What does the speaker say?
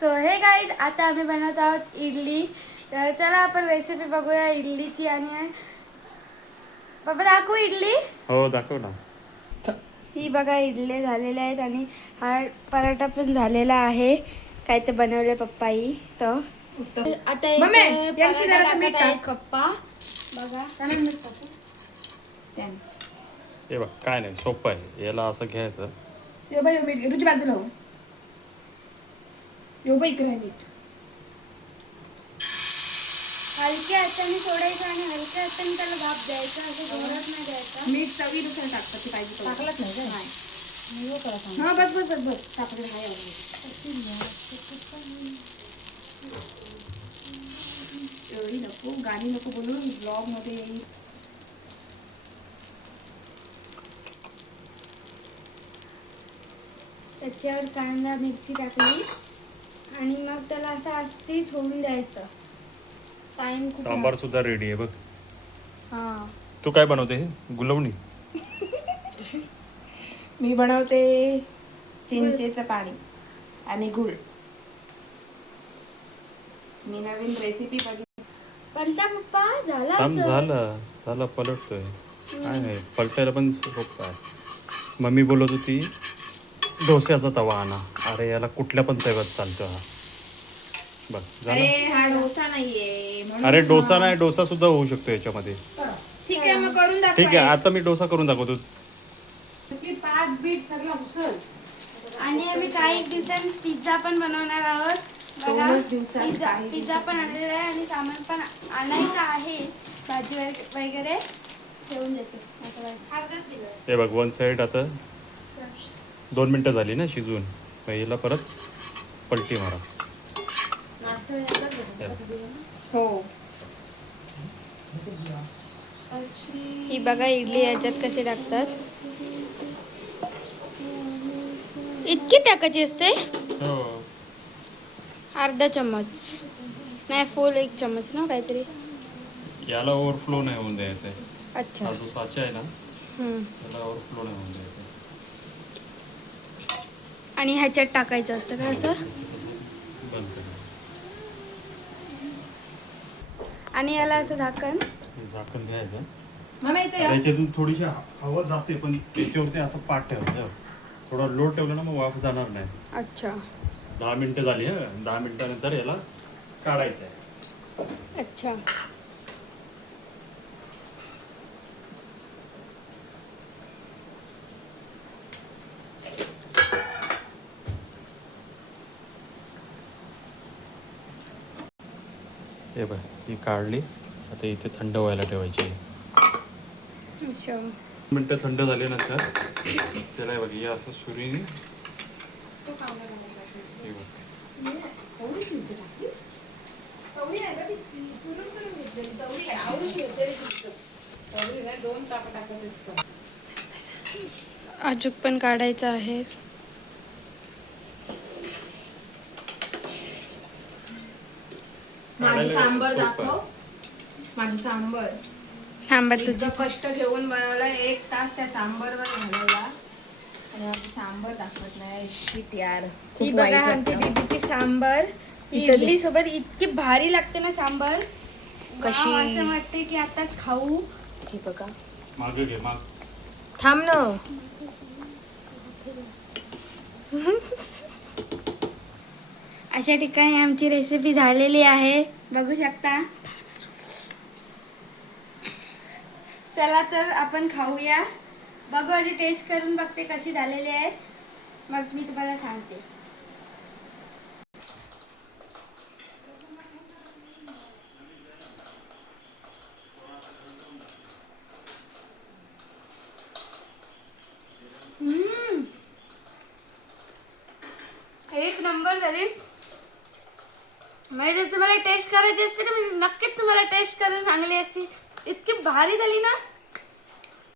So हे guys आता आम्ही बनवत आहोत इडली. तर चला आपण रेसिपी बघूया इडलीची. आणि बाबा दाखवू इडली. हो दाखव ना. ही बघा इडली झालेल्या आहेत आणि हा पराठा पण झालेला आहे. काय ते बनवले पप्पाही. तर आता इथे पराठा टाकत आहेत पप्पा. बघा हे बघ काय नाही, सोपं आहे. याला असं घ्यायचं. रुची बाजूला हो. इकडे मीठ हलक्या हाताने सोडायचं आणि हलक्या हाताने त्याला भाप द्यायचा. असं जोरात नाही द्यायचा. मीठ चवीनुसार टाकतात ते पाहिजे टाकलंच नाही. हा बस बस बस बस टाकलं काय एवढी नको गाणी नको बोलून ब्लॉग मध्ये येईल. त्याच्यावर कांदा मिरची टाकली आणि मग त्याला असं अस्तीच होऊन द्यायचं. टाइम सांबार सुद्धा रेडी आहे बघ. हा तू काय बनवते? हे गुलवणी. मी बनवते चिंचेचं पाणी आणि गुळ. मी नवीन रेसिपी बघितली. पलटा पप्पा झाला काम असं. झालं पलटतोय. काय नाही, पलटायला पण सोपं आहे. मम्मी बोलत होती डोस्याचा तवा आणा. अरे याला कुठल्या पण तव्यात चालतो हा. बघ झालं. हा डोसा नाहीये म्हणून. अरे डोसा नाही, डोसा सुद्धा होऊ शकतो याच्यामध्ये. ठीक आहे मग करून दाखव. ठीक आहे, आता मी डोसा करून दाखवतो. पाच बीट सगळं उचल. आणि आम्ही काही दिवसांनी पिझ्झा पण बनवणार आहोत. बघा पिझ्झा पण आणलेला आहे आणि सामान पण आणायचं आहे. भाजी वगैरे ठेवून देते. हे बघ वन साईड आता 2 मिनिटं झाली ना शिजवून. पहिला परत पलटी मारा. हो ही बघा इडली याच्यात कशी टाकतात. इतकी टाकायची असते. हो. अर्धा चम्मच नाही, फुल 1 चम्मच ना काहीतरी. याला ओव्हरफ्लो नाही होऊन द्यायचं आहे. अच्छा. हा जो साचा आहे ना त्याला ओव्हरफ्लो नाही होऊन द्यायचं. आणि ह्याच्यात टाकायचं असतं का असं. बंद कर. आणि याला असं झाकण घ्यायचं. मम्मी इथे या. त्याच्यातून थोडीशी हवा जाते पण त्याच्यावरती असं पाठ ठेवायचं. थोडा लोड ठेवला ना मग वाफ जाणार नाही. अच्छा 10 मिनिटं झाली. 10 मिनिटानंतर याला काढायचं आहे. अच्छा. हे बघ ही काढली. आता इथे थंड व्हायला ठेवायची. अच्छा. मिनटं थंड झाल्यानंतर त्याला हे बघ हे असं सुरीने हे बघ. अजूक पण काढायचं आहे. माझी सांबर दाखव. माझी सांबर थांबा तुझं तुझी. कष्ट घेऊन बनवलं 1 तास त्या सांबरवर घालवला आणि माझी सांबर दाखवत नाही. शिट यार. ही बघा आमची दीदीची सांबर. इडली सोबत इतकी भारी लागते ना सांबर. कशी? वाव, असं वाटते की आताच खाऊ. हे बघा. मागे घे माग. थांब ना. अशा ठिकाणी आमची रेसिपी झालेली आहे, बघू शकता. चला तर आपण खाऊया. बघू आधी टेस्ट करून बघते कशी झालेली आहे, मग मी तुम्हाला सांगते. एक नंबर झाली. म्हणजे जर तुम्हाला टेस्ट करायची असते ना, मी नक्कीच तुम्हाला टेस्ट करून सांगली असती. इतकी भारी झाली ना.